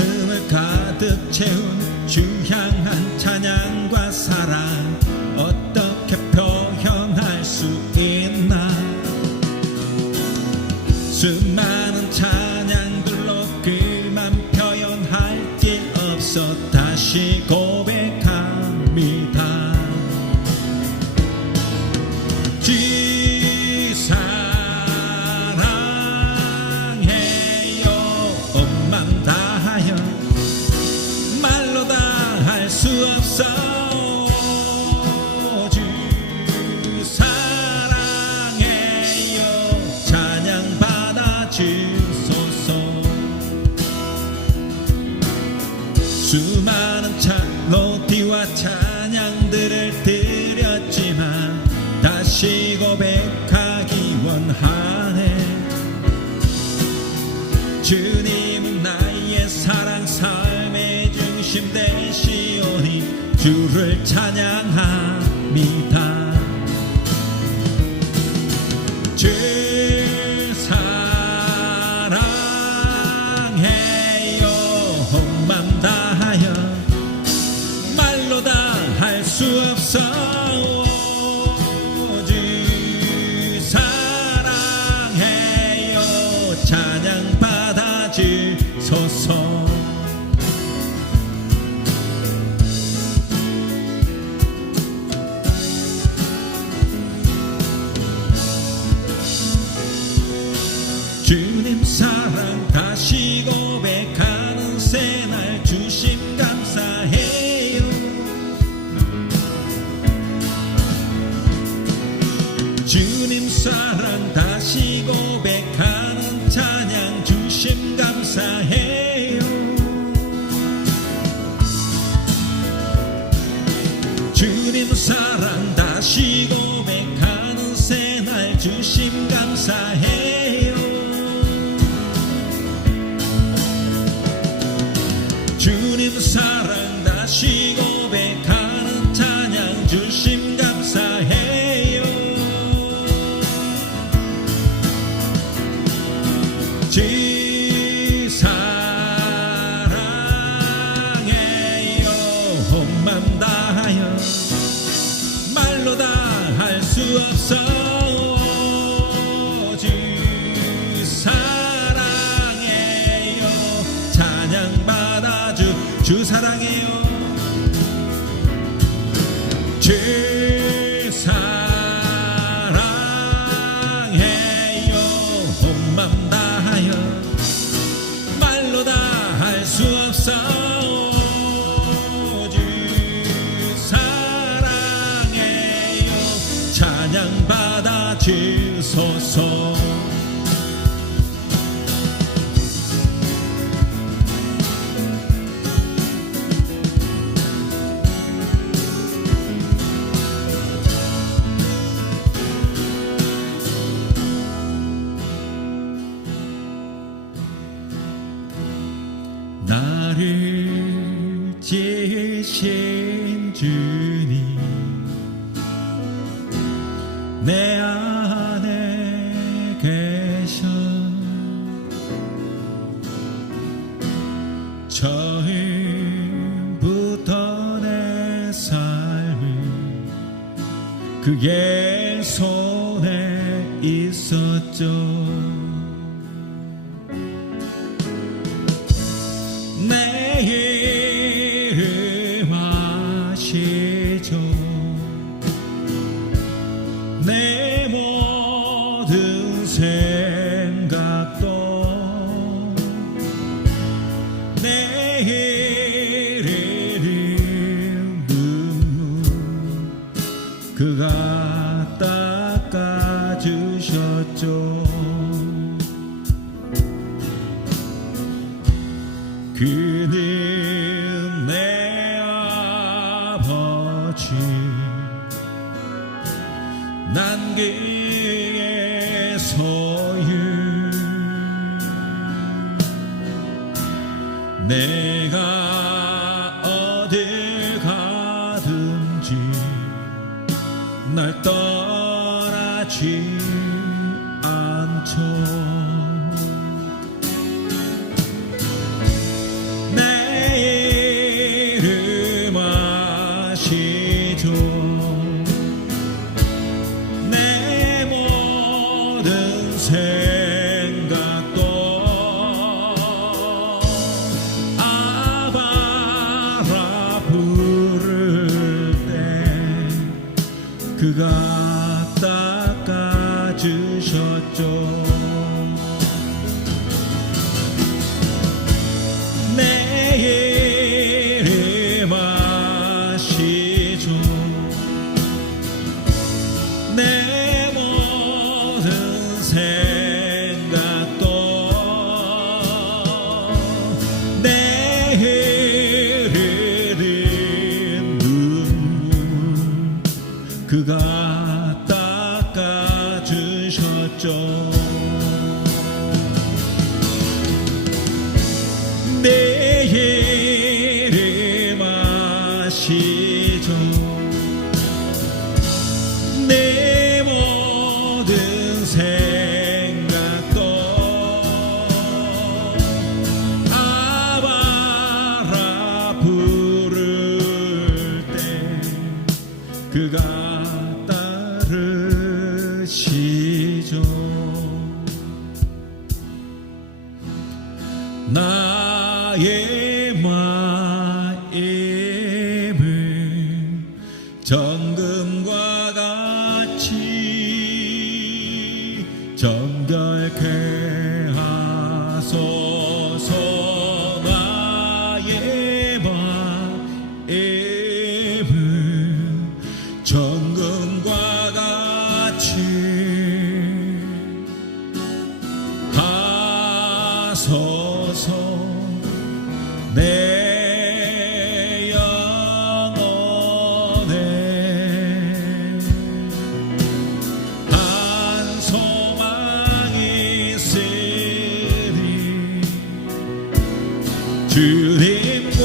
마음을 가득 채운 주 향한 찬양과 사랑 어떻게 표현할 수 있나. 수많은 찬양들로 그만 표현할 게 없어 다시 고백합니다. 주 사랑해요. 온 맘 다하여 말로 다 할 수 없어. 주 사랑해요. 찬양 받아주소서. 수많은 멜로디와 찬양들을 드렸지만 다시 고백하기 원하네. 주님은 나의 사랑 삶의 중심 되시오니 주를 찬양합니다. 주 사랑해요. 온 맘 다하여 말로 다 할 수 없어. 주 사랑해요. 찬양 받아주소서. 주님 사랑 다시 고백하는 새날 주심 감사해요. 주님 사랑 다시 고백하는 찬양 주심 감사해요. 주님 사랑 다시 고백하는 새날 주심 감사해요. 주님 사랑 다시 고백하는 찬양 주심 감사해요. 주 사랑해요. 온 맘 다하여 말로 다 할 수 없어. 주 사랑해요. 찬양 받아주. 주 사랑해요. 주 사랑해요. 온 맘 다하여 말로 다 할 수 없어. 주 사랑해요. 찬양 받아주소서. 나를 지으신 주님 내 안에 계셔. 처음부터 내 삶을 그의 손에 있었죠. 내 이름 아시죠. 내 모든 생각도 내 이름 눈물 그가 닦아주셨죠. 그는 내 아버지 난 그의 소유. 내가 그가 닦아주셨죠. 내 이름 아시죠. 내 모든 생각도 내 흐르는 눈물 그가 닦아주셨죠. 내 이름 아시죠. 내 모든 생각도 아바라 부를 때 그가 따르시죠. 나의 마음을 정금과 같이 정결케 하소서. 나의 마음을 정금과 같이 하소서. 내 영혼에 한 소망이 있으니 주님과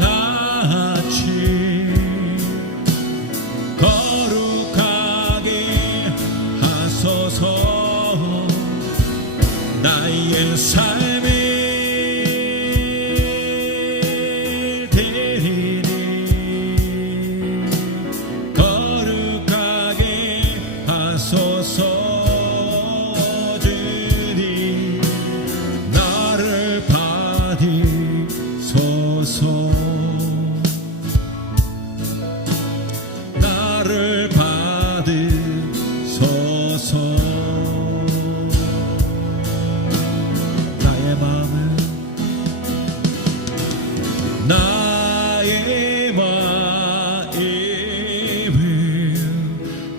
같이 거룩하게 하소서. 나의 삶을 드리니 거룩하게 하소서. 주님 나를 받으소서. 나를 받으소서. 나의 마음을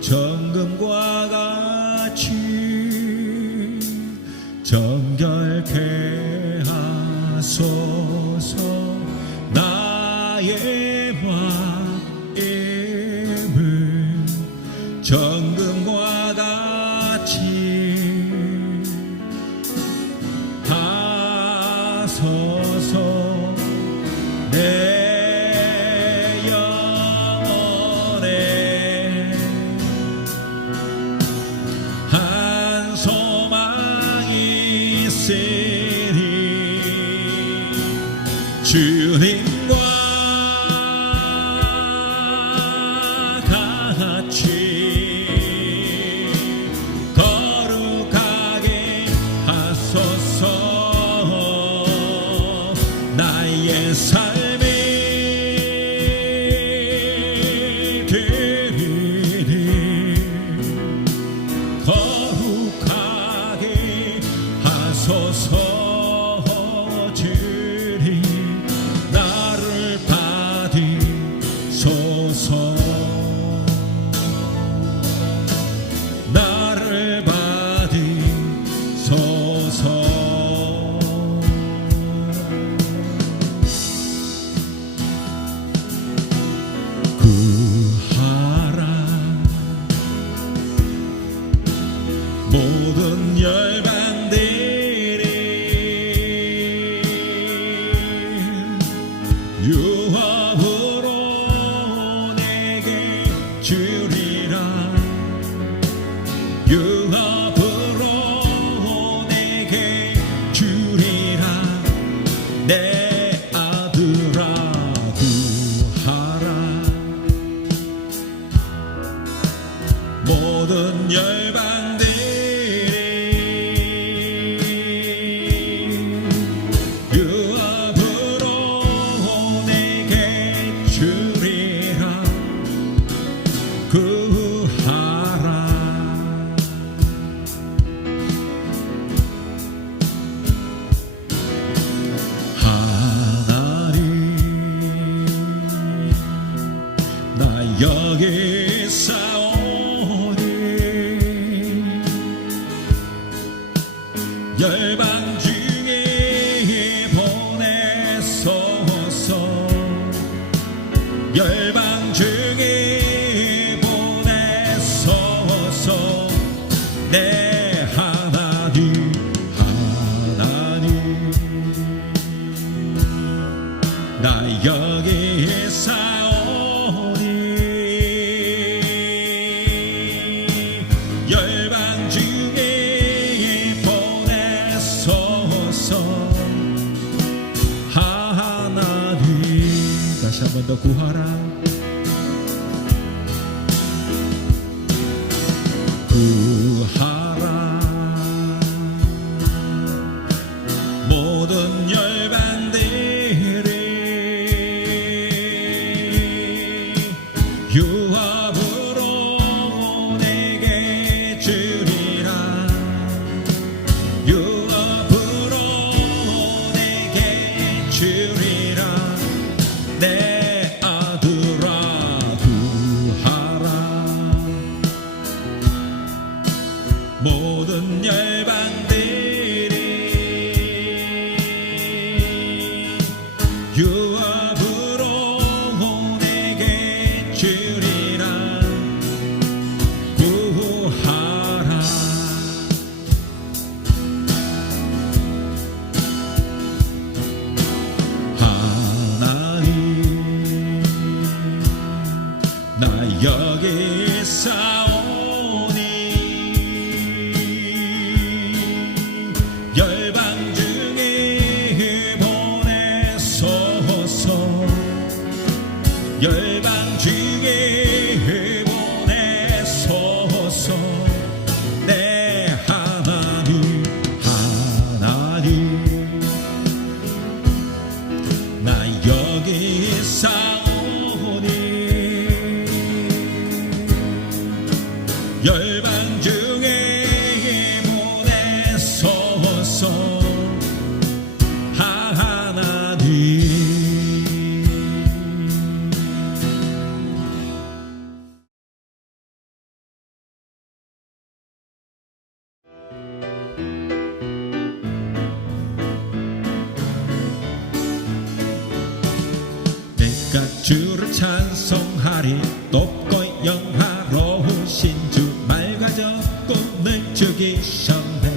정금과 같이 정결케 하소서. 나의 마음을 정금과 같이 하소서. 내 영혼에 한 소망이 있으니 주님과 같이 거룩하게 하소서. 나의 삶을 드리니 거룩하게 하소서. 주님 나를 받으소서. 나를 받으소서. 구하라 모든 열방들이 유업으로 내게 주리라. 유업으로 내게 주리라. 내 아들아 구하라 모든 열방들이 유업으로 내게 주리라. 나 여기 사오니 열방 중에 보내소서 하나님. 다시 한 번 더 구하라. 구하라. 모든 열방들이 유업으로 내게 주리라. 유업으로 내게 주리라. 내 아들아 구하라. 모든 열방들이 유업으로 내게 주리라. 구하라. 하나님 나 여기 사오니 열방 중에 보내소서. 열방 중에 보내소서. 내 하나님 하나님 나 여기 사오니 열방 중에 보내소서 하나님. 내가 주를 찬송하리. 높고 영화로우신 주 말과 적군을 죽이셨네.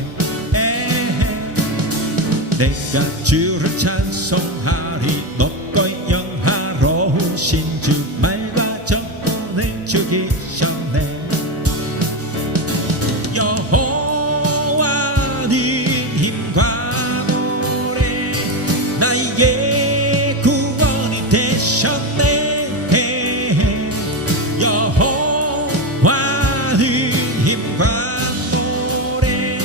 내가 주를 찬송하리. 높고 영화로우신 주 말과 적군을 죽이셨네. 여호와는 힘과 노래 나의 구원이 되셨네. 여호와는 힘과 노래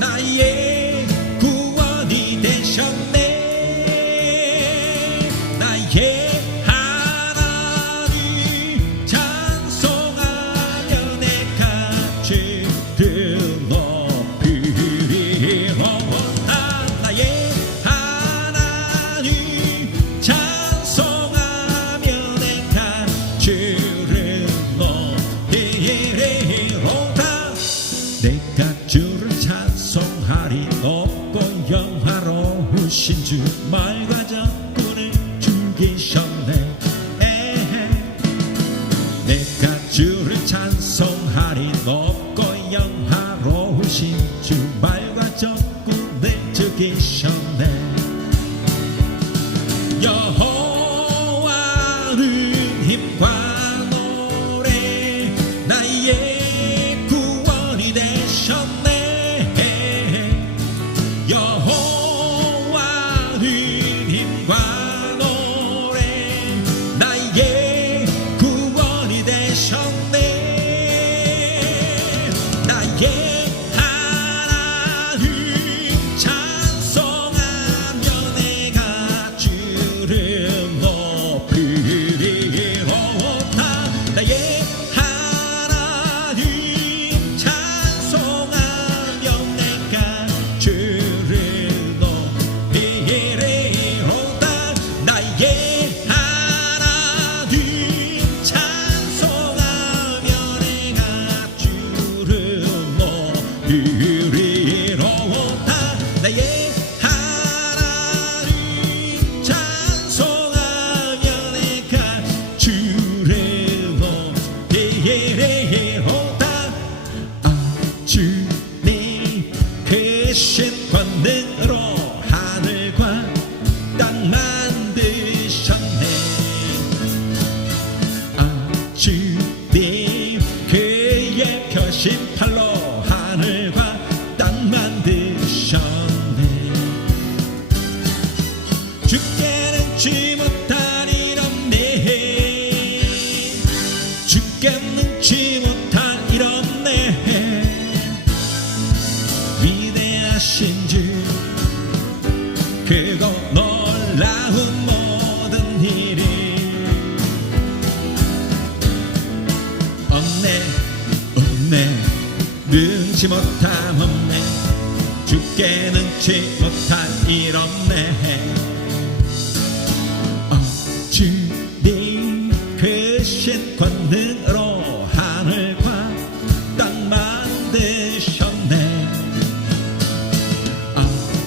나의 구원이 되셨네. 나의 하나님 찬송하며 내가 주를 높이리. 나의 하나님 찬송하며 내가 주를 높이리로다. 내가 주를 찬송하리. 높고 영화로우신 주 말과 적군을 죽이셨네. 내가 주를 찬송하리. 높고 영화로우신 주 말과 적군을 죽이셨네. 여호와는 힘과 노래 나의 구원이 되셨네. 여호와는 힘과 노래 주께 능치 못하리렵네. 주께 능치 못하리렵네. 위대하신 주 그거 놀라운 모든 일이 없네 능치 못함 없네. 주께 능치 못할 일 없네. 주님 크신 권능으로 하늘과 땅 만드셨네.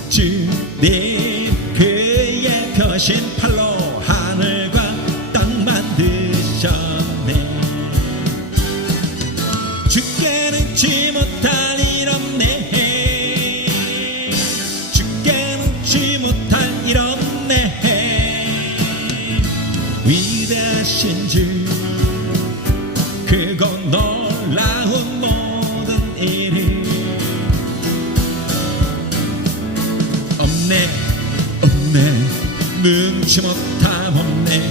주님 그의 펴신 팔로 하늘과 땅 만드셨네. 주께 능치 못할 일 없네. 주께 능치 못할 일 없네. 위대하신 주 그거 놀라운 모든 일이 없네 능치 못함 없네.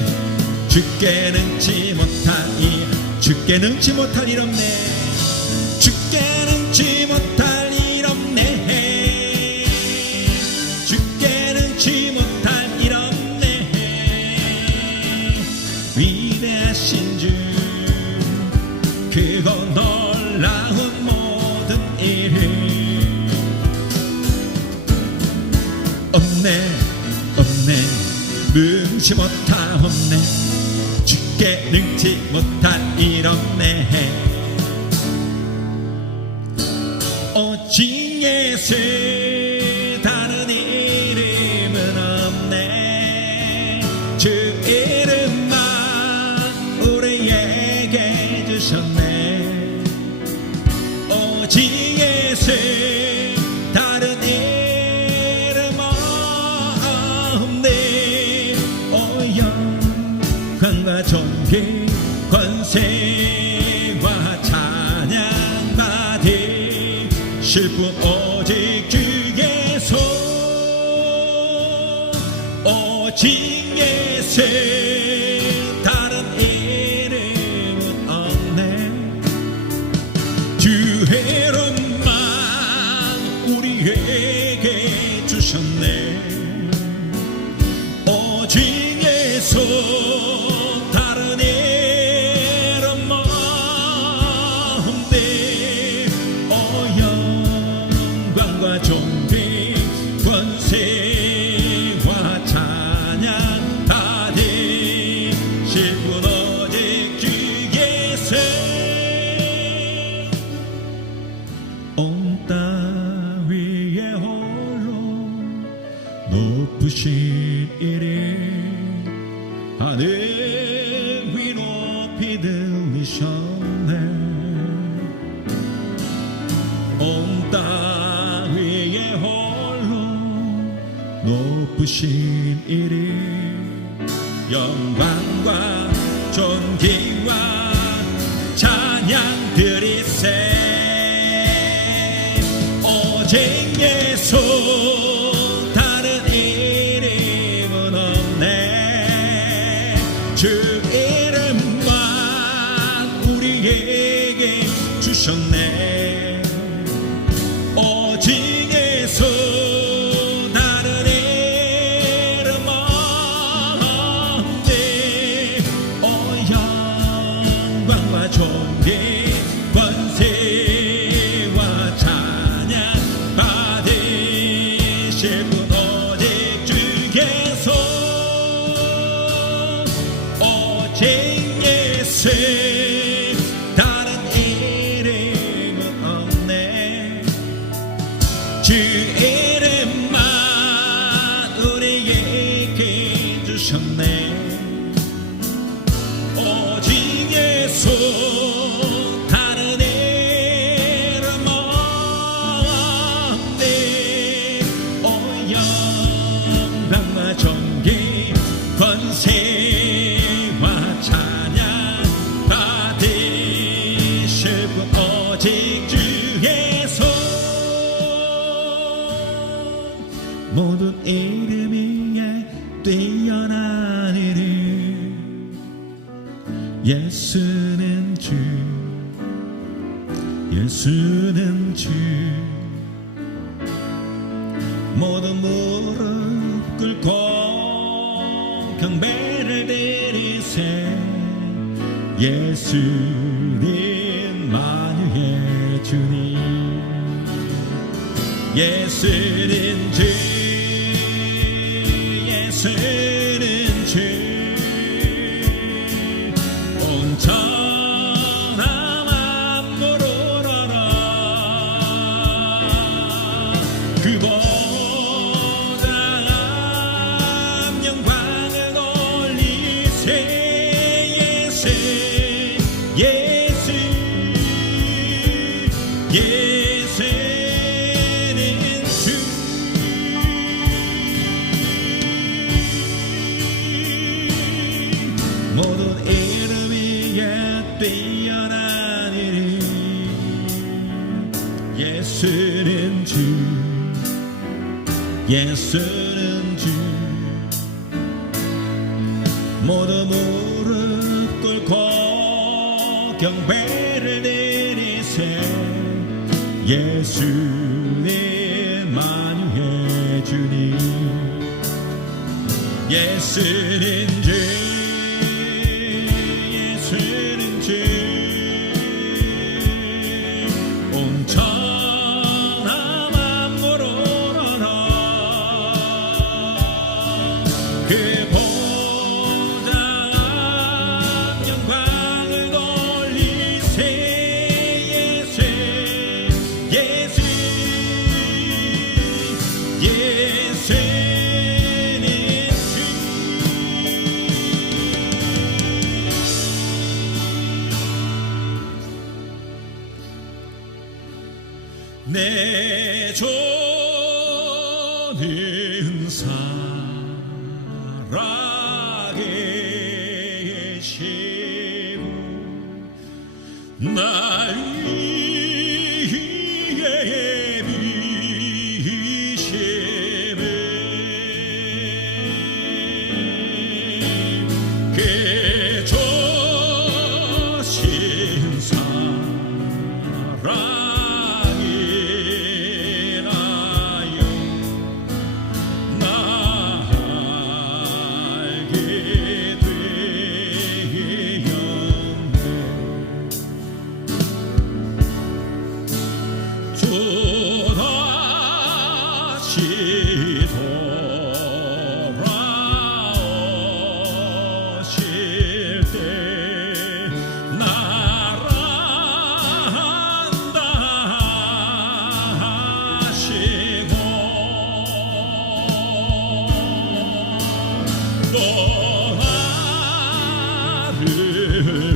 주께 능치 못할 일 주께 능치 못할 일 없네. 주께 능치 못할 일 없네. 주께 능치 못할 일 없네. 위대하신 주 그거 놀라운 모든 일을 없네 능치 못함 없네. 주께 능치 못할 일 없네. 오직 예수 다른 이름은 없네. 주 이름만 우리에게 주셨네. 오직 예수 다른 이름 없네. 오 영광과 존귀 권세와 찬양 받으실 분 오직 주 예수. 오직 예수 다른 이름은 없네. 주 이름만 우리에게 주셨네. 오직 예수 다른 이름 없네. 오 영광과 존귀 권세와 찬양 받으실 분 오직 주 예수. 온 땅 위에 홀로 높으신 이름 하늘 위 높이 들리셨네. 온 땅 위에 홀로 높으신 이름 영광과 존귀와 찬양 드리세. 오직 예수 다른 이름은 없네. 주 이름만 우리에게 주셨네. 오직 예수 다른 이름 없네. 오 영광과 존귀 권세와 찬양 받으실 분 오직 주 예수. 오직 예수 다른 이름은 없네. 주 이름만 우리에게 주셨네. 오직 예수 다른 이름 없네. 오 영광과 존귀 권세와 찬양 받으실 분 오직 주 예수. 모든 이름 위에 뛰어난 이름 예수는 주 예수는 주 모두 무릎 꿇고 경배를 드리세 예수님 만유의 주님 예수는 주 예수는 주 온 천하 만물을 알아 그보다 영광을 올리세 예수 예수 예수는 주 모든 이름 위에 뛰어난 이름 예수는 주 예수는 주 모두 무릎 꿇고 경배를 드리세 예수님 만유의 주님 예수는 주 예수는 주 온 천하 만물을 알아 그보다 영광을 돌리세 예수 예수 예수는 주 내 주는 살아계시고 날 위에 비심에 그 조신 사랑이라여 나 알게 되었네 주 다시 돌아오실 때 나란다 하시고 또 나를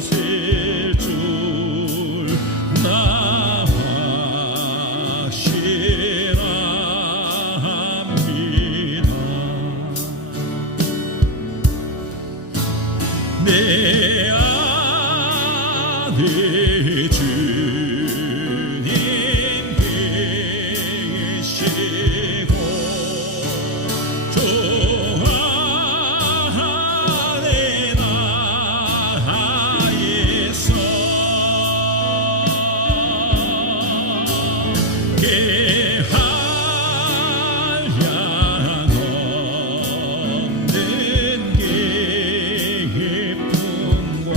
받아주실 줄 나 확신합니다 내 안에 주님 계시고 주 안에 나 있어 한량 없는 기쁨과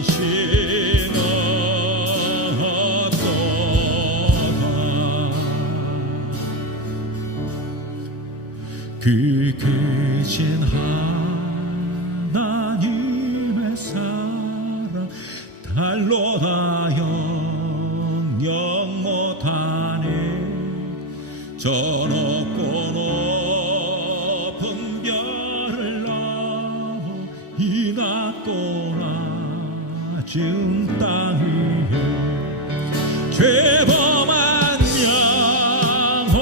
자만심 얻도다 그 크신 하나님의 사랑 달로 다 영영 못하네 저 높고 높은 별을 넘어 이 낮고 낮은 땅 위에 죄범한 영혼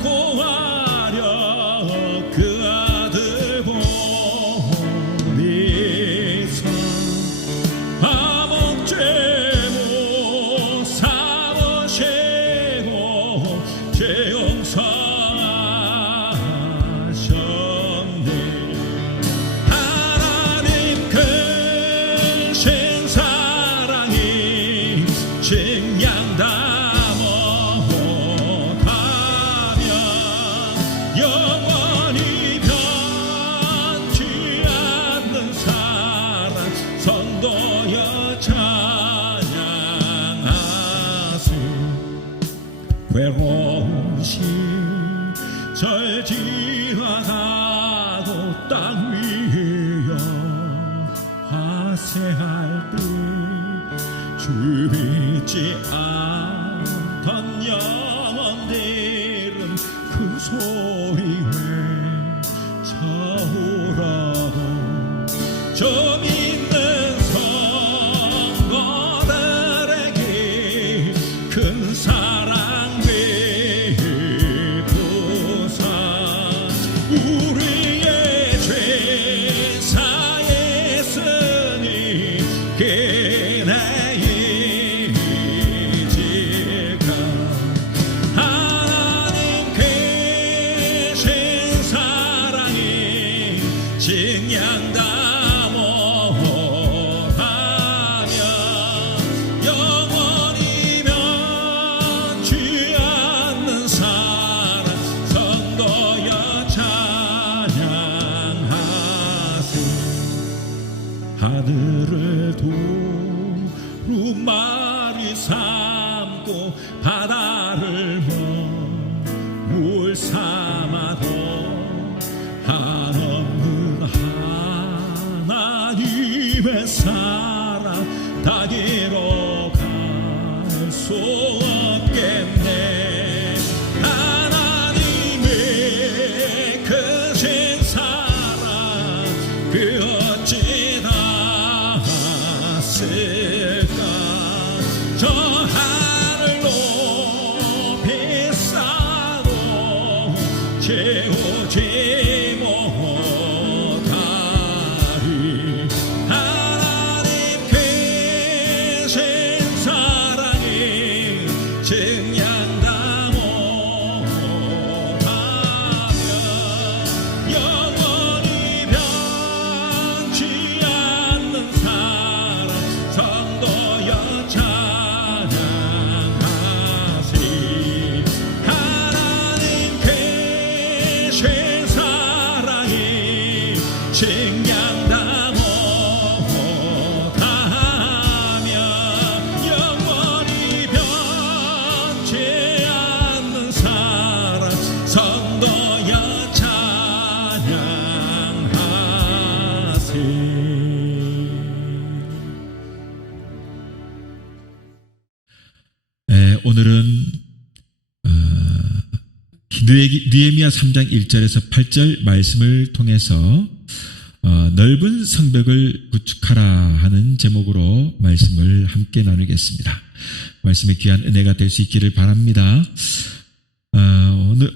구하려 그 아들 보내사 아무 죄 외로운 시절지나가도 땅 위에여 화세할 때 주 믿지 않던 영혼들은 큰 소리에 차오라도 저 믿는 성도들에게 큰 사랑 베푸사 우리의 죄 사했으니 깨내이지까 하나님 계신 사랑이 증량다 못하며 영원히 면치 않는 사랑 성도여 찬양하세 하늘을 두루마리 삼고 바다를 물 삼아도 한없는 하나님의 사랑 다기로 갈 수 없겠네 하나님의 크신 사랑 그 어찌 닿았을까 저 하늘로 비싸도 채우지 못하리 하나님 계신 사랑이 증량다 못하며 영원히 변치 않는 사랑 성도여 찬양하시 하나님 계신 사랑이 증량다 못하며 영원히 변치 않는 사랑 성도여 찬양하세 오늘은 느헤미야 3장 1절에서 8절 말씀을 통해서 넓은 성벽을 구축하라 하는 제목으로 말씀을 함께 나누겠습니다. 말씀의 귀한 은혜가 될 수 있기를 바랍니다.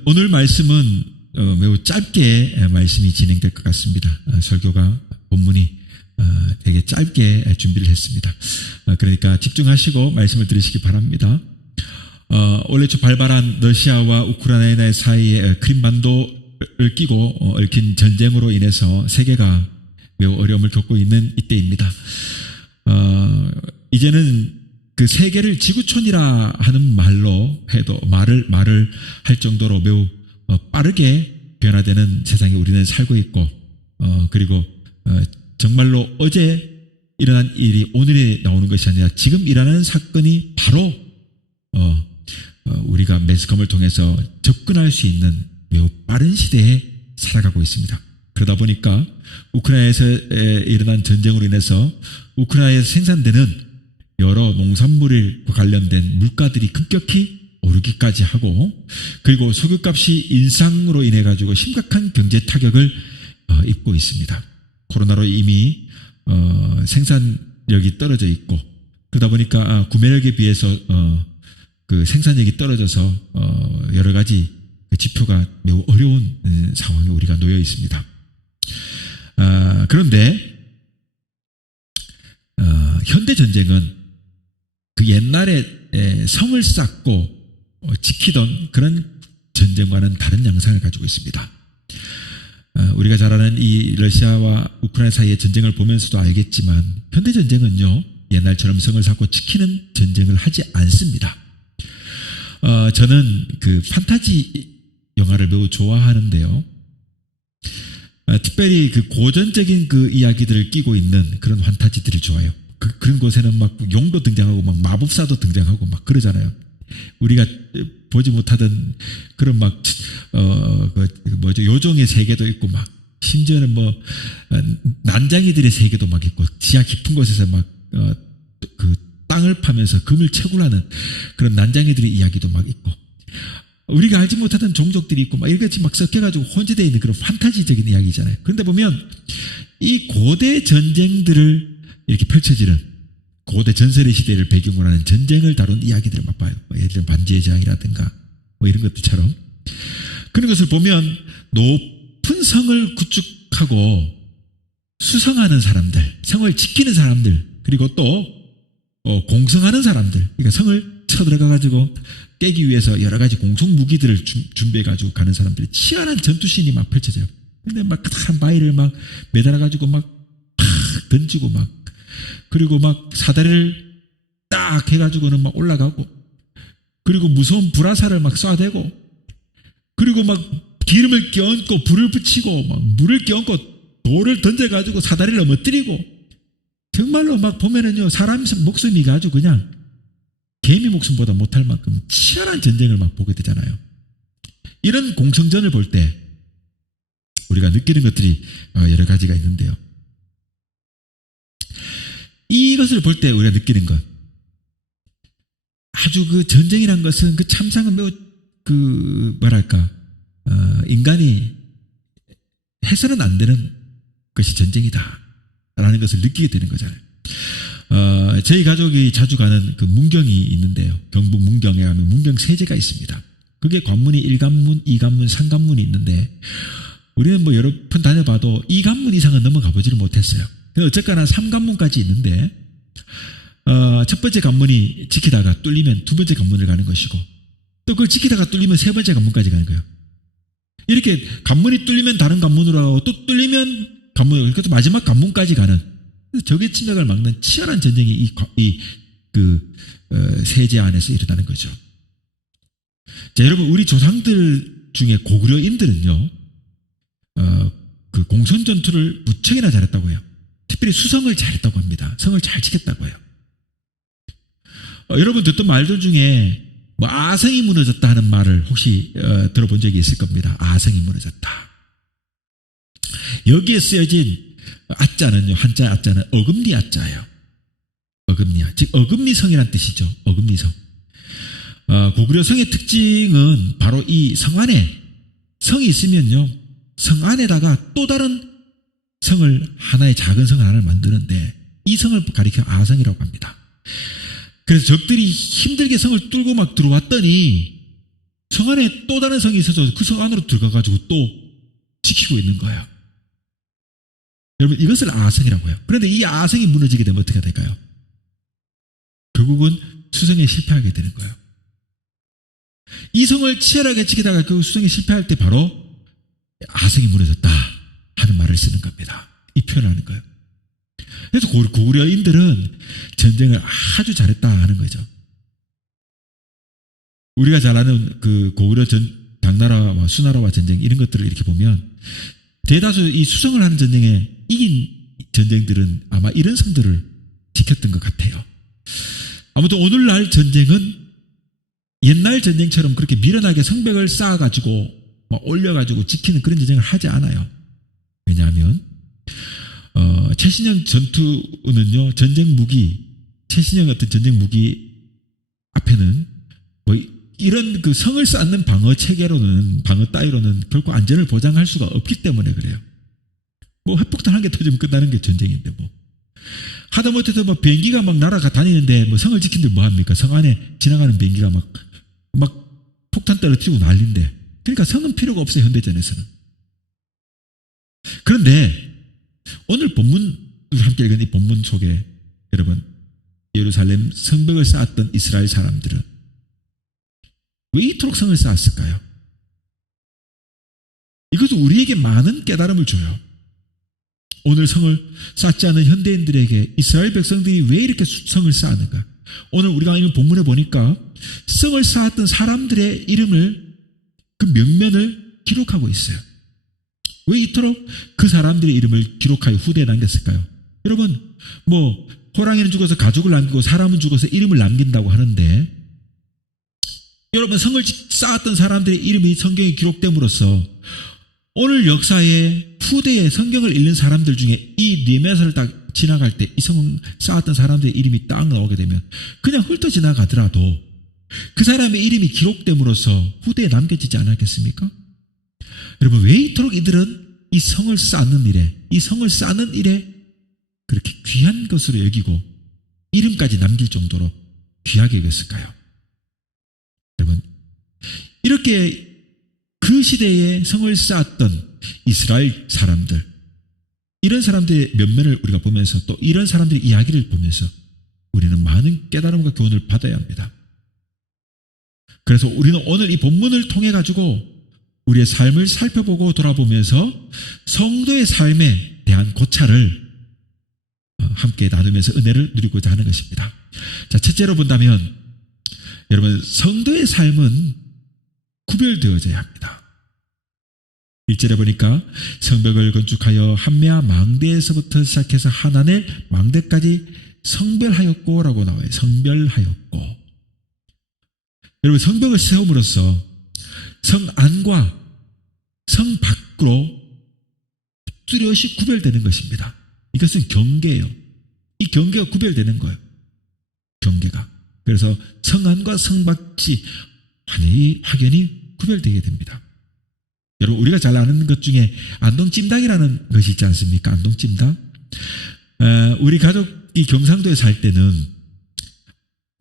오늘 말씀은 매우 짧게 말씀이 진행될 것 같습니다. 설교가 본문이 되게 짧게 준비를 했습니다. 그러니까 집중하시고 말씀을 들으시기 바랍니다. 원래 저 발발한 러시아와 우크라이나 사이에 크림반도를 끼고 얽힌 전쟁으로 인해서 세계가 매우 어려움을 겪고 있는 이때입니다. 이제는 그 세계를 지구촌이라 하는 말로 해도 말을 할 정도로 매우 빠르게 변화되는 세상에 우리는 살고 있고 그리고 정말로 어제 일어난 일이 오늘에 나오는 것이 아니라 지금 일어나는 사건이 바로 우리가 매스컴을 통해서 접근할 수 있는 매우 빠른 시대에 살아가고 있습니다. 그러다 보니까 우크라이나에서 일어난 전쟁으로 인해서 우크라이나에서 생산되는 여러 농산물과 관련된 물가들이 급격히 오르기까지 하고 그리고 석유값이 인상으로 인해 가지고 심각한 경제 타격을 입고 있습니다. 코로나로 이미 생산력이 떨어져 있고 그러다 보니까 구매력에 비해서 그 생산력이 떨어져서 여러 가지 지표가 매우 어려운 상황에 우리가 놓여 있습니다. 그런데 현대 전쟁은 그 옛날에 성을 쌓고 지키던 그런 전쟁과는 다른 양상을 가지고 있습니다. 우리가 잘 아는 이 러시아와 우크라이나 사이의 전쟁을 보면서도 알겠지만 현대 전쟁은요 옛날처럼 성을 쌓고 지키는 전쟁을 하지 않습니다. 저는 그 판타지 영화를 매우 좋아하는데요. 특별히 그 고전적인 그 이야기들을 끼고 있는 그런 판타지들을 좋아해요. 그런 곳에는 막 용도 등장하고 막 마법사도 등장하고 막 그러잖아요. 우리가 보지 못하던 그런 요종의 세계도 있고 심지어는 난장이들의 세계도 있고 지하 깊은 곳에서 그 땅을 파면서 금을 채굴하는 그런 난장이들의 이야기도 있고 우리가 알지 못하던 종족들이 있고 이렇게 섞여가지고 혼재되어 있는 그런 판타지적인 이야기잖아요. 그런데 보면 이 고대 전쟁들을 이렇게 펼쳐지는 고대 전설의 시대를 배경으로 하는 전쟁을 다룬 이야기들을 봐요. 예를 들면 반지의 제왕이라든가 이런 것들처럼 그런 것을 보면 높은 성을 구축하고 수성하는 사람들, 성을 지키는 사람들, 그리고 또 공성하는 사람들, 그러니까 성을 쳐들어가가지고 깨기 위해서 여러 가지 공성 무기들을 준비해가지고 가는 사람들이 치열한 전투씬이 펼쳐져요. 근데 큰 바위를 매달아가지고 팍 던지고 그리고 사다리를 딱 해가지고는 올라가고 그리고 무서운 불화살을 쏴대고 그리고 기름을 껴얹고 불을 붙이고 물을 껴얹고 돌을 던져가지고 사다리를 넘어뜨리고 정말로 보면은요 사람 목숨이 아주 그냥 개미 목숨보다 못할 만큼 치열한 전쟁을 보게 되잖아요. 이런 공성전을 볼 때 우리가 느끼는 것들이 여러 가지가 있는데요. 이것을 볼 때 우리가 느끼는 것, 아주 그 전쟁이란 것은 그 참상은 매우 인간이 해서는 안 되는 것이 전쟁이다라는 것을 느끼게 되는 거잖아요. 저희 가족이 자주 가는 그 문경이 있는데요. 경북 문경에 가면 문경 세제가 있습니다. 그게 관문이 1관문, 2관문, 3관문이 있는데 우리는 여러 번 다녀봐도 2관문 이상은 넘어가 보지를 못했어요. 어쨌거나 3관문까지 있는데 첫 번째 관문이 지키다가 뚫리면 두 번째 관문을 가는 것이고 또 그걸 지키다가 뚫리면 세 번째 관문까지 가는 거예요. 이렇게 관문이 뚫리면 다른 관문으로 하고 또 뚫리면 관문, 그래서 마지막 관문까지 가는 적의 침략을 막는 치열한 전쟁이 세제 안에서 일어나는 거죠. 자, 여러분, 우리 조상들 중에 고구려인들은요, 그 공선 전투를 무척이나 잘했다고 해요. 특별히 수성을 잘했다고 합니다. 성을 잘 지켰다고 해요. 여러분 듣던 말들 중에 아성이 무너졌다 하는 말을 혹시 들어본 적이 있을 겁니다. 아성이 무너졌다. 여기에 쓰여진 아자는요, 한자 아자는 어금니 아자예요. 어금니야. 즉 어금니성이란 뜻이죠. 어금니성. 고구려성의 특징은 바로 이 성 안에 성이 있으면요, 성 안에다가 또 다른 성을 하나의 작은 성을 하나를 만드는데 이 성을 가리켜 아성이라고 합니다. 그래서 적들이 힘들게 성을 뚫고 들어왔더니 성 안에 또 다른 성이 있어서 그 성 안으로 들어가가지고 또 지키고 있는 거예요. 여러분, 이것을 아성이라고 해요. 그런데 이 아성이 무너지게 되면 어떻게 될까요? 결국은 수성에 실패하게 되는 거예요. 이 성을 치열하게 지키다가 그 수성에 실패할 때 바로 아성이 무너졌다 하는 말을 쓰는 겁니다. 이 표현을 하는 거예요. 그래서 고구려인들은 전쟁을 아주 잘했다 하는 거죠. 우리가 잘 아는 그 고구려 당나라와 수나라와 전쟁 이런 것들을 이렇게 보면 대다수 이 수성을 하는 전쟁에 이긴 전쟁들은 아마 이런 성들을 지켰던 것 같아요. 아무튼 오늘날 전쟁은 옛날 전쟁처럼 그렇게 미련하게 성벽을 쌓아가지고 올려가지고 지키는 그런 전쟁을 하지 않아요. 왜냐하면 최신형 전투는요, 전쟁 무기, 최신형 어떤 전쟁 무기 앞에는 이런 그 성을 쌓는 방어 체계로는, 방어 따위로는 결코 안전을 보장할 수가 없기 때문에 그래요. 핵폭탄 한 개 터지면 끝나는 게 전쟁인데 하다못해서 비행기가 날아가 다니는데 성을 지킨들 뭐합니까? 성 안에 지나가는 비행기가 막 폭탄 떨어뜨리고 난리인데. 그러니까 성은 필요가 없어요, 현대전에서는. 그런데 오늘 본문, 함께 읽은 이 본문 속에 여러분, 예루살렘 성벽을 쌓았던 이스라엘 사람들은 왜 이토록 성을 쌓았을까요? 이것은 우리에게 많은 깨달음을 줘요. 오늘 성을 쌓지 않은 현대인들에게 이스라엘 백성들이 왜 이렇게 성을 쌓았는가? 오늘 우리가 읽는 본문에 보니까 성을 쌓았던 사람들의 이름을, 그 명면을 기록하고 있어요. 왜 이토록 그 사람들의 이름을 기록하여 후대에 남겼을까요? 여러분, 호랑이는 죽어서 가족을 남기고 사람은 죽어서 이름을 남긴다고 하는데, 여러분, 성을 쌓았던 사람들의 이름이 성경에 기록됨으로써 오늘 역사의 후대에 성경을 읽는 사람들 중에 이 느헤미야서를 딱 지나갈 때 이 성 쌓았던 사람들의 이름이 딱 나오게 되면 그냥 훑어 지나가더라도 그 사람의 이름이 기록됨으로써 후대에 남겨지지 않았겠습니까? 여러분, 왜 이토록 이들은 이 성을 쌓는 일에, 이 성을 쌓는 일에 그렇게 귀한 것으로 여기고 이름까지 남길 정도로 귀하게 여겼을까요? 여러분, 이렇게 그 시대에 성을 쌓았던 이스라엘 사람들, 이런 사람들의 면면을 우리가 보면서 또 이런 사람들의 이야기를 보면서 우리는 많은 깨달음과 교훈을 받아야 합니다. 그래서 우리는 오늘 이 본문을 통해 가지고 우리의 삶을 살펴보고 돌아보면서 성도의 삶에 대한 고찰을 함께 나누면서 은혜를 누리고자 하는 것입니다. 자, 첫째로 본다면 여러분, 성도의 삶은 구별되어져야 합니다. 1절에 보니까 성벽을 건축하여 한메아 망대에서부터 시작해서 하나넬 망대까지 성별하였고 라고 나와요. 성별하였고. 여러분, 성벽을 세움으로써 성 안과 성 밖으로 뚜렷이 구별되는 것입니다. 이것은 경계예요. 이 경계가 구별되는 거예요. 경계가. 그래서 성 안과 성 밖이 확연히 구별되게 됩니다. 여러분, 우리가 잘 아는 것 중에 안동찜닭이라는 것이 있지 않습니까? 안동찜닭. 우리 가족이 경상도에 살 때는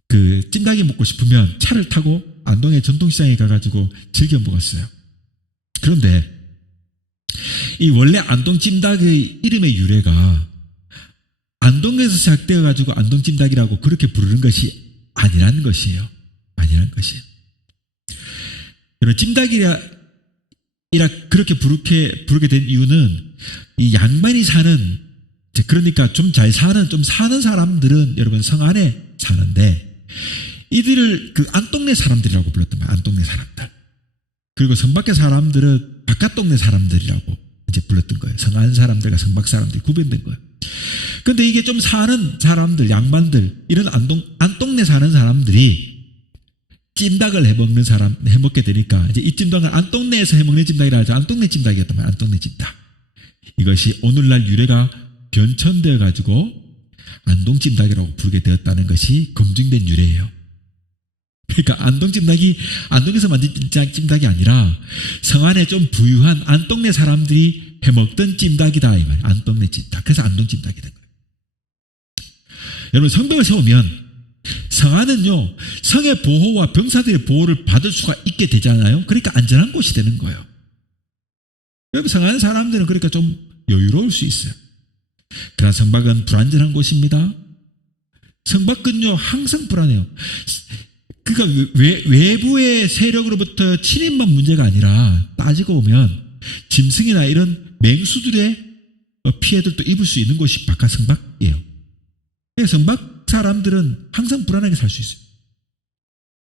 그 찜닭이 먹고 싶으면 차를 타고 안동의 전통시장에 가가지고 즐겨 먹었어요. 그런데 이 원래 안동찜닭의 이름의 유래가 안동에서 시작되어가지고 안동찜닭이라고 그렇게 부르는 것이 아니라는 것이에요. 아니라는 것이에요. 여러분, 찜닭이라 그렇게 부르게 된 이유는 이 양반이 사는, 그러니까 좀 잘 사는, 좀 사는 사람들은 여러분 성 안에 사는데 이들을 그 안동네 사람들이라고 불렀던 거예요. 안동네 사람들. 그리고 성 밖의 사람들은 바깥 동네 사람들이라고 이제 불렀던 거예요. 성 안 사람들과 성 밖 사람들이 구분된 거예요. 근데 이게 좀 사는 사람들, 양반들, 이런 안동네 사는 사람들이 찜닭을 해먹게 되니까 이제 이 찜닭을 안동네에서 해먹는 찜닭이라 하죠. 안동네 찜닭이었단 말이에요. 안동네 찜닭. 이것이 오늘날 유래가 변천되어 가지고 안동찜닭이라고 부르게 되었다는 것이 검증된 유래예요. 그러니까 안동찜닭이 안동에서 만든 찜닭이 아니라 성 안에 좀 부유한 안동네 사람들이 해먹던 찜닭이다 이 말이에요. 안동네 찜닭. 그래서 안동찜닭이 된 거예요. 여러분, 성벽을 세우면 성안은요, 성의 보호와 병사들의 보호를 받을 수가 있게 되잖아요. 그러니까 안전한 곳이 되는 거예요. 여러분, 성안 사람들은 그러니까 좀 여유로울 수 있어요. 그러나 성밖은 불안전한 곳입니다. 성밖은요, 항상 불안해요. 그러니까 외부의 세력으로부터 침입만 문제가 아니라 따지고 보면 짐승이나 이런 맹수들의 피해들도 입을 수 있는 곳이 바깥 성밖이에요. 성밖 사람들은 항상 불안하게 살 수 있어요.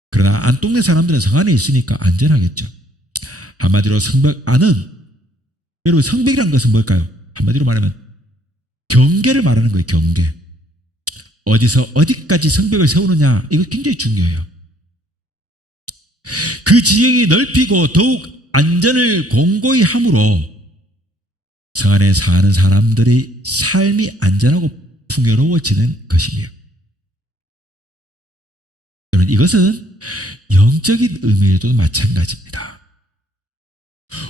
그러나 안동네 사람들은 성 안에 있으니까 안전하겠죠. 한마디로 성벽 안은, 여러분, 성벽이라는 것은 뭘까요? 한마디로 말하면 경계를 말하는 거예요. 경계. 어디서 어디까지 성벽을 세우느냐, 이거 굉장히 중요해요. 그 지형이 넓히고 더욱 안전을 공고히 함으로 성 안에 사는 사람들의 삶이 안전하고 풍요로워지는 것이에요. 여러분, 이것은 영적인 의미에도 마찬가지입니다.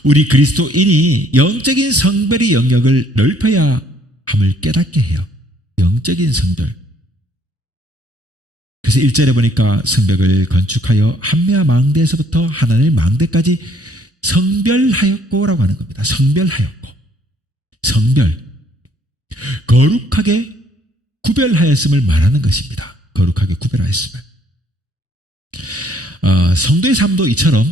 우리 그리스도인이 영적인 성별의 영역을 넓혀야 함을 깨닫게 해요. 영적인 성별. 그래서 1절에 보니까 성벽을 건축하여 한메아 망대에서부터 하나넬 망대까지 성별하였고라고 하는 겁니다. 성별하였고. 성별. 거룩하게 구별하였음을 말하는 것입니다. 거룩하게 구별하였음을. 성도의 삶도 이처럼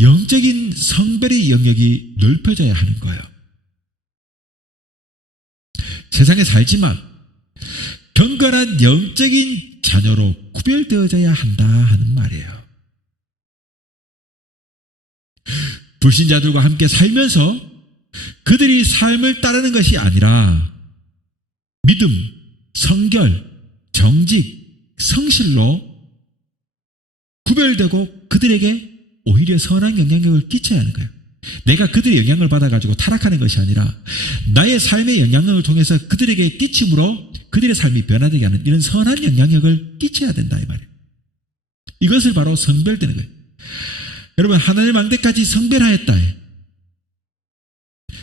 영적인 성별의 영역이 넓혀져야 하는 거예요. 세상에 살지만 경건한 영적인 자녀로 구별되어져야 한다 하는 말이에요. 불신자들과 함께 살면서 그들이 삶을 따르는 것이 아니라 믿음, 성결, 정직, 성실로 구별되고 그들에게 오히려 선한 영향력을 끼쳐야 하는 거예요. 내가 그들의 영향을 받아가지고 타락하는 것이 아니라 나의 삶의 영향력을 통해서 그들에게 끼침으로 그들의 삶이 변화되게 하는 이런 선한 영향력을 끼쳐야 된다 이 말이에요. 이것을 바로 성별되는 거예요. 여러분, 하나님의 망대까지 성별하였다.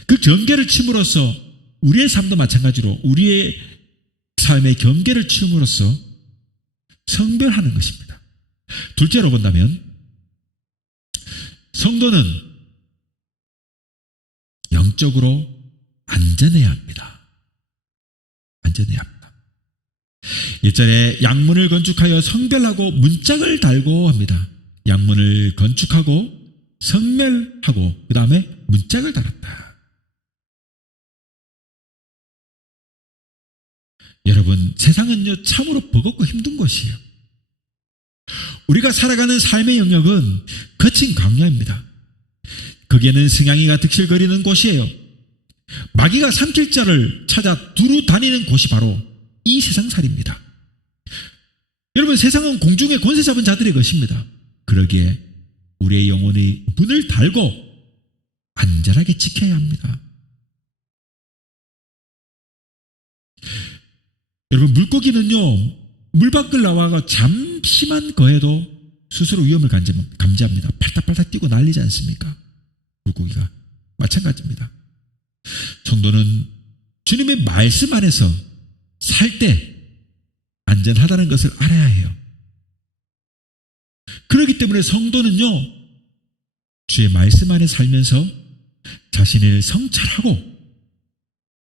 그 경계를 침으로써 우리의 삶도 마찬가지로 우리의 삶의 경계를 침으로써 성별하는 것입니다. 둘째로 본다면 성도는 영적으로 안전해야 합니다. 안전해야 합니다. 1절에 양문을 건축하여 성별하고 문짝을 달고 합니다. 양문을 건축하고 성별하고 그 다음에 문짝을 달았다. 여러분, 세상은요 참으로 버겁고 힘든 곳이에요. 우리가 살아가는 삶의 영역은 거친 광야입니다. 거기에는 승냥이가 득실거리는 곳이에요. 마귀가 삼킬 자를 찾아 두루 다니는 곳이 바로 이 세상살이입니다. 여러분, 세상은 공중에 권세 잡은 자들의 것입니다. 그러기에 우리의 영혼의 문을 달고 안전하게 지켜야 합니다. 여러분, 물고기는요 물 밖을 나와가 잠시만 거해도 스스로 위험을 감지합니다. 팔딱팔딱 뛰고 난리지 않습니까? 물고기가 마찬가지입니다. 성도는 주님의 말씀 안에서 살 때 안전하다는 것을 알아야 해요. 그렇기 때문에 성도는요 주의 말씀 안에 살면서 자신을 성찰하고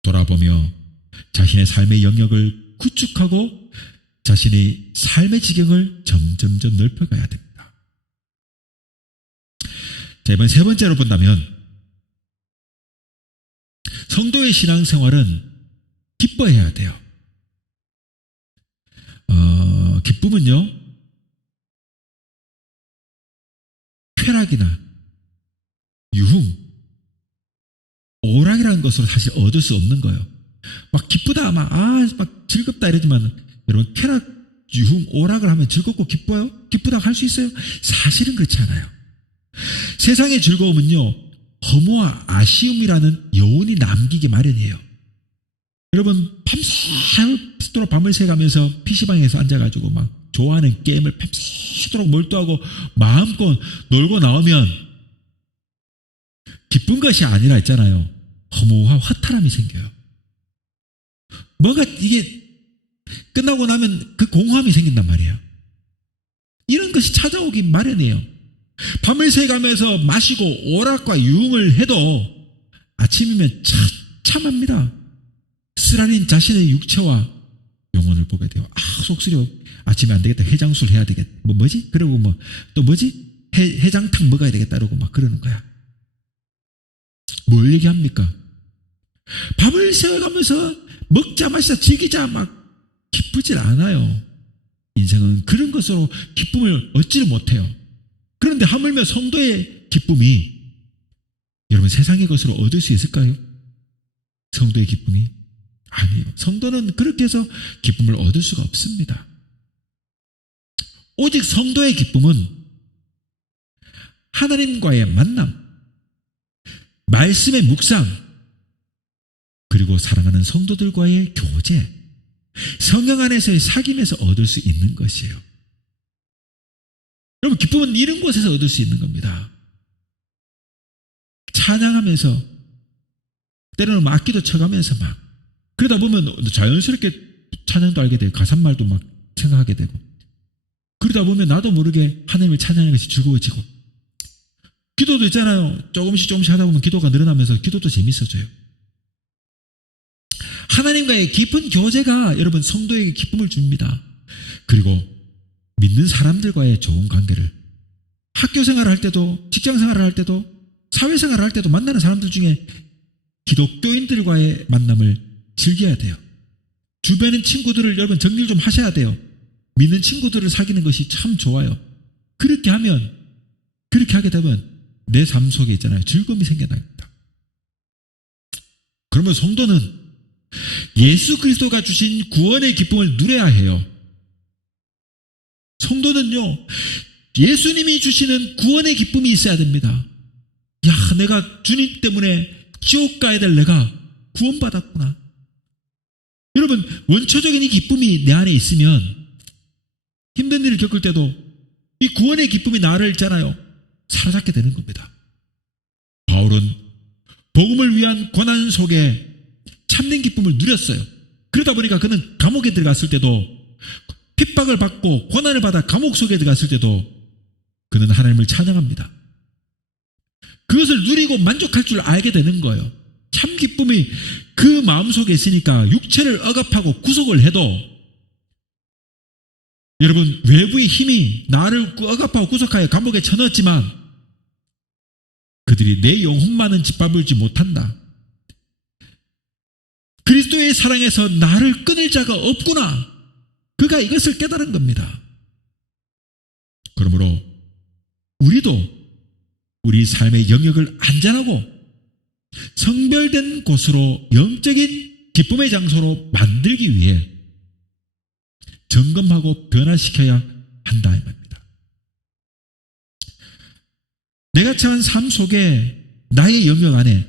돌아보며 자신의 삶의 영역을 구축하고 자신의 삶의 지경을 점점점 넓혀가야 됩니다. 자, 이번 세 번째로 본다면 성도의 신앙생활은 기뻐해야 돼요. 기쁨은요 쾌락이나 유흥, 오락이라는 것으로 사실 얻을 수 없는 거예요. 막 기쁘다, 막 즐겁다 이러지만 여러분, 쾌락, 유흥, 오락을 하면 즐겁고 기뻐요? 기쁘다고 할 수 있어요? 사실은 그렇지 않아요. 세상의 즐거움은요 허무와 아쉬움이라는 여운이 남기기 마련이에요. 여러분, 밤새도록 밤을 새가면서 PC방에서 앉아가지고 막 좋아하는 게임을 밤새도록 몰두하고 마음껏 놀고 나오면 기쁜 것이 아니라 있잖아요, 허무와 허탈함이 생겨요. 뭔가 이게 끝나고 나면 그 공허함이 생긴단 말이에요. 이런 것이 찾아오기 마련이에요. 밤을 새가면서 마시고 오락과 유흥을 해도 아침이면 참합니다. 쓰라린 자신의 육체와 영혼을 보게 돼요. 속쓰려. 아침에 안 되겠다. 해장술 해야 되겠다. 뭐지? 그리고 또 뭐지? 해장탕 먹어야 되겠다. 이러고 막 그러는 거야. 뭘 얘기합니까? 밥을 새가면서 먹자 마시자 즐기자 막 기쁘질 않아요. 인생은 그런 것으로 기쁨을 얻지를 못해요. 그런데 하물며 성도의 기쁨이 여러분 세상의 것으로 얻을 수 있을까요? 성도의 기쁨이? 아니에요. 성도는 그렇게 해서 기쁨을 얻을 수가 없습니다. 오직 성도의 기쁨은 하나님과의 만남, 말씀의 묵상, 그리고 사랑하는 성도들과의 교제, 성령 안에서의 사귐에서 얻을 수 있는 것이에요. 여러분, 기쁨은 이런 곳에서 얻을 수 있는 겁니다. 찬양하면서 때로는 악기도 쳐가면서 막 그러다 보면 자연스럽게 찬양도 알게 되고 가사말도 막 생각하게 되고 그러다 보면 나도 모르게 하나님을 찬양하는 것이 즐거워지고 기도도 있잖아요. 조금씩 하다 보면 기도가 늘어나면서 기도도 재밌어져요. 하나님과의 깊은 교제가 여러분 성도에게 기쁨을 줍니다. 그리고 믿는 사람들과의 좋은 관계를 학교 생활을 할 때도 직장 생활을 할 때도 사회생활을 할 때도 만나는 사람들 중에 기독교인들과의 만남을 즐겨야 돼요. 주변의 친구들을 여러분 정리를 좀 하셔야 돼요. 믿는 친구들을 사귀는 것이 참 좋아요. 그렇게 하게 되면 내 삶 속에 있잖아요, 즐거움이 생겨납니다. 그러면 성도는 예수 그리스도가 주신 구원의 기쁨을 누려야 해요. 성도는요 예수님이 주시는 구원의 기쁨이 있어야 됩니다. 야, 내가 주님 때문에 지옥 가야 될 내가 구원받았구나. 여러분, 원초적인 이 기쁨이 내 안에 있으면 힘든 일을 겪을 때도 이 구원의 기쁨이 나를 있잖아요, 사로잡게 되는 겁니다. 바울은 복음을 위한 고난 속에 참된 기쁨을 누렸어요. 그러다 보니까 그는 감옥에 들어갔을 때도, 핍박을 받고 고난을 받아 감옥 속에 들어갔을 때도 그는 하나님을 찬양합니다. 그것을 누리고 만족할 줄 알게 되는 거예요. 참 기쁨이 그 마음속에 있으니까 육체를 억압하고 구속을 해도, 여러분, 외부의 힘이 나를 억압하고 구속하여 감옥에 쳐넣었지만 그들이 내 영혼만은 짓밟을지 못한다. 그리스도의 사랑에서 나를 끊을 자가 없구나. 그가 이것을 깨달은 겁니다. 그러므로 우리도 우리 삶의 영역을 안전하고 성별된 곳으로, 영적인 기쁨의 장소로 만들기 위해 점검하고 변화시켜야 한다 이 말입니다. 내가 처한 삶 속에 나의 영역 안에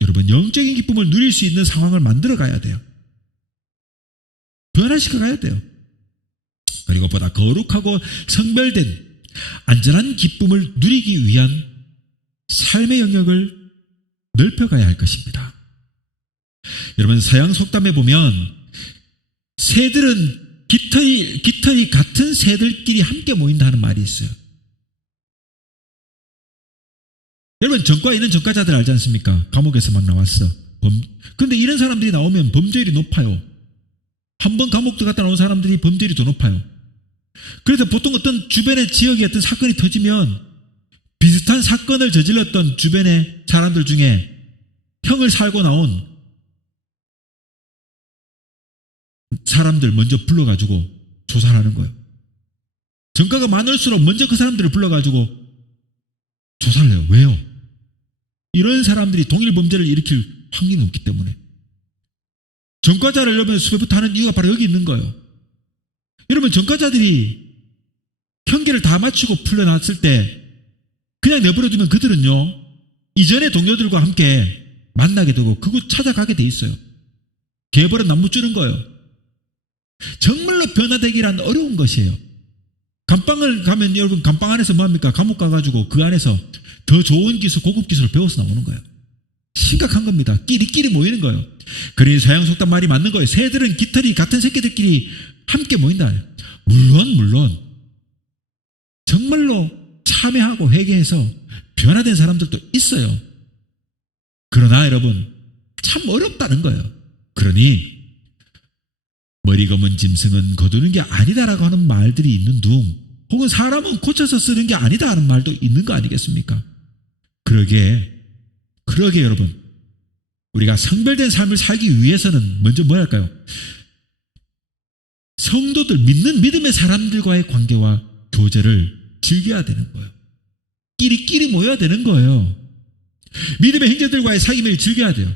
여러분 영적인 기쁨을 누릴 수 있는 상황을 만들어 가야 돼요. 변화시켜 가야 돼요. 그리고 보다 거룩하고 성별된 안전한 기쁨을 누리기 위한 삶의 영역을 넓혀가야 할 것입니다. 여러분, 서양 속담에 보면 새들은 깃털이 같은 새들끼리 함께 모인다 하는 말이 있어요. 여러분, 전과에 있는 전과자들 알지 않습니까? 감옥에서 막 나왔어. 그런데 이런 사람들이 나오면 범죄율이 높아요. 한번 감옥 들어갔다 나온 사람들이 범죄율이 더 높아요. 그래서 보통 어떤 주변의 지역에 어떤 사건이 터지면 비슷한 사건을 저질렀던 주변의 사람들 중에 형을 살고 나온 사람들 먼저 불러가지고 조사를 하는 거예요. 전과가 많을수록 먼저 그 사람들을 불러가지고 조사를 해요. 왜요? 이런 사람들이 동일 범죄를 일으킬 확률이 높기 때문에. 전과자를 여러분 수배부터 하는 이유가 바로 여기 있는 거예요. 여러분, 전과자들이 형기를 다 마치고 풀려났을 때 그냥 내버려두면 그들은요, 이전의 동료들과 함께 만나게 되고 그곳 찾아가게 돼 있어요. 개벌은 나무 주는 거예요. 정말로 변화되기란 어려운 것이에요. 감방을 가면 여러분, 감방 안에서 뭐합니까? 감옥 가가지고 그 안에서 더 좋은 기술, 고급 기술을 배워서 나오는 거예요. 심각한 겁니다. 끼리끼리 모이는 거예요. 그러니 서양 속담 말이 맞는 거예요. 새들은 깃털이 같은 새끼들끼리 함께 모인다. 물론 정말로 참회하고 회개해서 변화된 사람들도 있어요. 그러나 여러분, 참 어렵다는 거예요. 그러니 머리 검은 짐승은 거두는 게 아니다라고 하는 말들이 있는 둥, 혹은 사람은 고쳐서 쓰는 게 아니다 하는 말도 있는 거 아니겠습니까? 그러게 여러분, 우리가 성별된 삶을 살기 위해서는 먼저 뭐 할까요? 성도들, 믿음의 사람들과의 관계와 교제를 즐겨야 되는 거예요. 끼리끼리 모여야 되는 거예요. 믿음의 형제들과의 사귐을 즐겨야 돼요.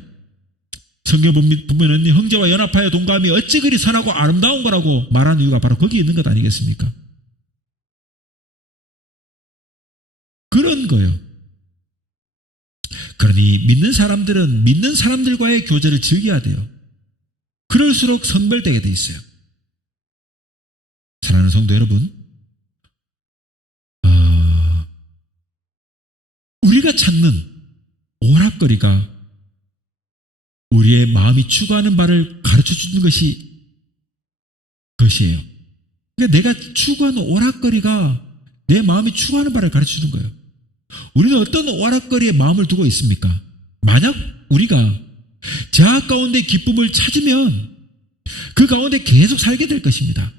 성경 보면은 형제와 연합하여 동감이 어찌 그리 선하고 아름다운 거라고 말하는 이유가 바로 거기에 있는 것 아니겠습니까? 그런 거예요. 그러니 믿는 사람들은 믿는 사람들과의 교제를 즐겨야 돼요. 그럴수록 성별되게 돼 있어요. 사랑하는 성도 여러분, 우리가 찾는 오락거리가 우리의 마음이 추구하는 바를 가르쳐 주는 것이에요. 그러니까 내가 추구하는 오락거리가 내 마음이 추구하는 바를 가르쳐 주는 거예요. 우리는 어떤 오락거리에 마음을 두고 있습니까? 만약 우리가 자아 가운데 기쁨을 찾으면 그 가운데 계속 살게 될 것입니다.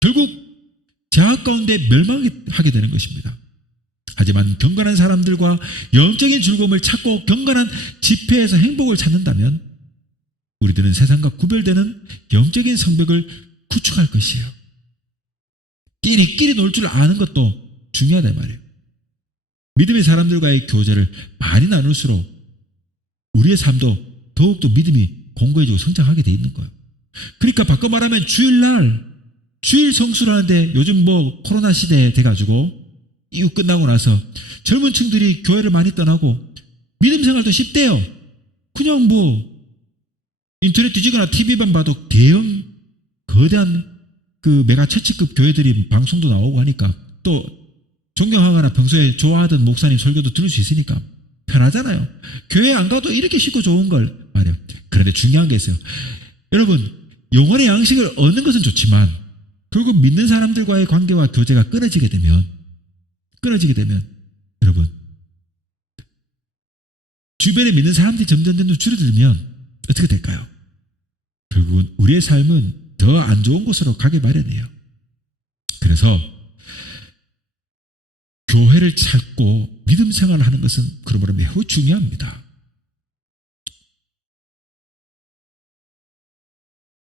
결국 자아 가운데 멸망하게 되는 것입니다. 하지만 경건한 사람들과 영적인 즐거움을 찾고 경건한 집회에서 행복을 찾는다면 우리들은 세상과 구별되는 영적인 성벽을 구축할 것이에요. 끼리끼리 놀 줄 아는 것도 중요하다 말이에요. 믿음의 사람들과의 교제를 많이 나눌수록 우리의 삶도 더욱더 믿음이 공고해지고 성장하게 돼 있는 거예요. 그러니까 바꿔 말하면 주일날 주일 성수를 하는데 요즘 뭐 코로나 시대 돼가지고 이후 끝나고 나서 젊은 층들이 교회를 많이 떠나고 믿음 생활도 쉽대요. 그냥 뭐 인터넷 뒤지거나 TV만 봐도 대형 거대한 그 메가처치급 교회들이 방송도 나오고 하니까 또 존경하거나 평소에 좋아하던 목사님 설교도 들을 수 있으니까 편하잖아요. 교회 안 가도 이렇게 쉽고 좋은 걸 말이에요. 그런데 중요한 게 있어요. 여러분, 영혼의 양식을 얻는 것은 좋지만 결국 믿는 사람들과의 관계와 교제가 끊어지게 되면 여러분, 주변에 믿는 사람들이 점점 줄어들면 어떻게 될까요? 결국은 우리의 삶은 더 안 좋은 곳으로 가게 마련이에요. 그래서 교회를 찾고 믿음 생활을 하는 것은 그러므로 매우 중요합니다.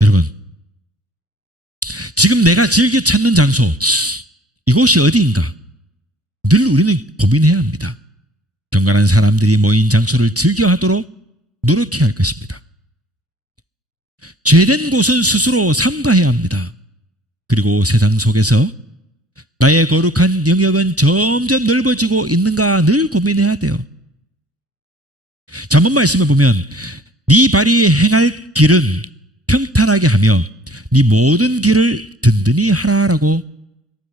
여러분, 지금 내가 즐겨 찾는 장소, 이곳이 어디인가? 늘 우리는 고민해야 합니다. 경건한 사람들이 모인 장소를 즐겨하도록 노력해야 할 것입니다. 죄된 곳은 스스로 삼가해야 합니다. 그리고 세상 속에서 나의 거룩한 영역은 점점 넓어지고 있는가 늘 고민해야 돼요. 잠언 말씀에 보면 네 발이 행할 길은 평탄하게 하며 네 모든 길을 든든히 하라라고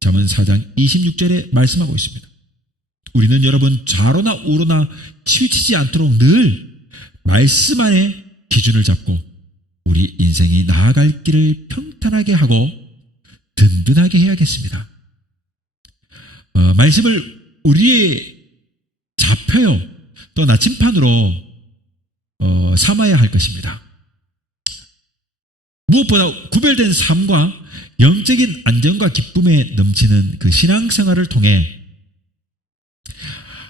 잠언 4장 26절에 말씀하고 있습니다. 우리는 여러분 좌로나 우로나 치우치지 않도록 늘 말씀 안에 기준을 잡고 우리 인생이 나아갈 길을 평탄하게 하고 든든하게 해야겠습니다. 말씀을 우리의 좌표요 또 나침판으로 삼아야 할 것입니다. 무엇보다 구별된 삶과 영적인 안정과 기쁨에 넘치는 그 신앙생활을 통해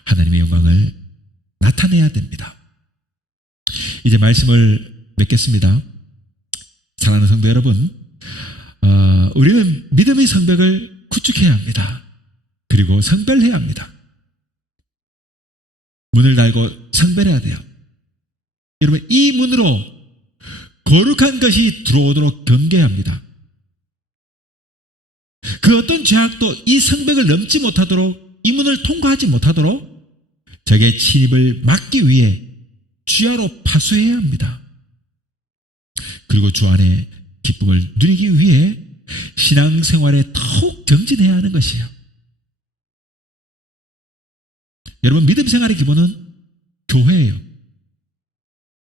하나님의 영광을 나타내야 됩니다. 이제 말씀을 맺겠습니다. 사랑하는 성도 여러분, 우리는 믿음의 성벽을 구축해야 합니다. 그리고 성별해야 합니다. 문을 달고 성별해야 돼요. 여러분, 이 문으로 거룩한 것이 들어오도록 경계해야 합니다. 그 어떤 죄악도 이 성벽을 넘지 못하도록, 이 문을 통과하지 못하도록 적의 침입을 막기 위해 주야로 파수해야 합니다. 그리고 주 안에 기쁨을 누리기 위해 신앙생활에 더욱 경진해야 하는 것이에요. 여러분, 믿음 생활의 기본은 교회예요.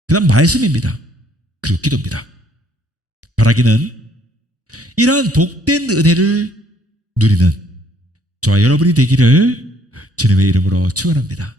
그 다음 말씀입니다. 그리고 기도입니다. 바라기는 이러한 복된 은혜를 누리는 저와 여러분이 되기를 주님의 이름으로 축원합니다.